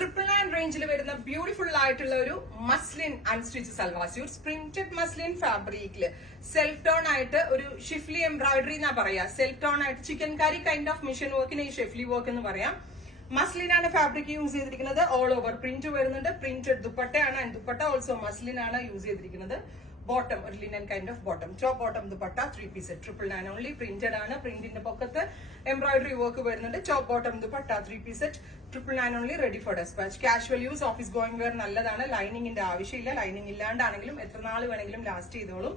999 റേഞ്ചിൽ വരുന്ന ബ്യൂട്ടിഫുൾ ആയിട്ടുള്ള ഒരു muslin unstitch salwar suits printed muslin ഫാബ്രിക്കില് സെൽഫ് ടോൺ ആയിട്ട് ഒരു ഷിഫ്ലി എംബ്രോയിഡറി എന്നാ പറയാ. സെൽഫ് ടോൺ ആയിട്ട് chikankari kind of machine വർക്കിന് ഈ ഷിഫ്ലി വർക്ക് എന്ന് പറയാം. മസ്ലിൻ ആണ് ഫാബ്രിക് യൂസ് ചെയ്തിരിക്കുന്നത്. ഓൾ ഓവർ പ്രിന്റ് വരുന്നുണ്ട്. പ്രിന്റഡ് ദുപ്പട്ടയാണ്. ആൻഡ് ദുപ്പട്ട ഓൾസോ മസ്ലിൻ ആണ് യൂസ് ചെയ്തിരിക്കുന്നത്. ബോട്ടം ഒരു linen kind of bottom. Top bottom dupatta 3 piece 999 only. Printed ആണ്. പ്രിന്റിന്റെ പൊക്കത്ത് എംബ്രോയിഡറി വർക്ക് വരുന്നുണ്ട്. Top bottom dupatta 3 piece 999 only. Ready for dispatch. Casual use, office going wear നല്ലതാണ്. ലൈനിങ്ങിന്റെ ആവശ്യമില്ല. ലൈനിങ് ഇല്ലാണ്ടാണെങ്കിലും എത്ര നാൾ വേണമെങ്കിലും ലാസ്റ്റ് ചെയ്തോളും.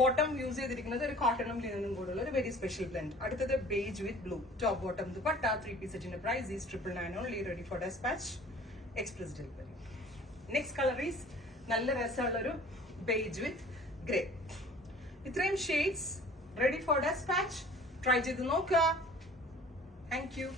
ബോട്ടം യൂസ് ചെയ്തിരിക്കുന്നത് ഒരു കോട്ടണും ലിനനും കൂടെയുള്ള ഒരു വെരി സ്പെഷ്യൽ ബ്ലെൻഡ്. അടുത്തത് beige with blue. Top bottom dupatta 3 piece സെറ്റിന്റെ price is 999 only. Ready for despatch. Express delivery. Next colour is നല്ല രസമുള്ള ഒരു ബേജ് വിത്ത് ഗ്രേ. ഇത്രയും shades ready for despatch. Try ചെയ്ത് നോക്കുക. Thank U.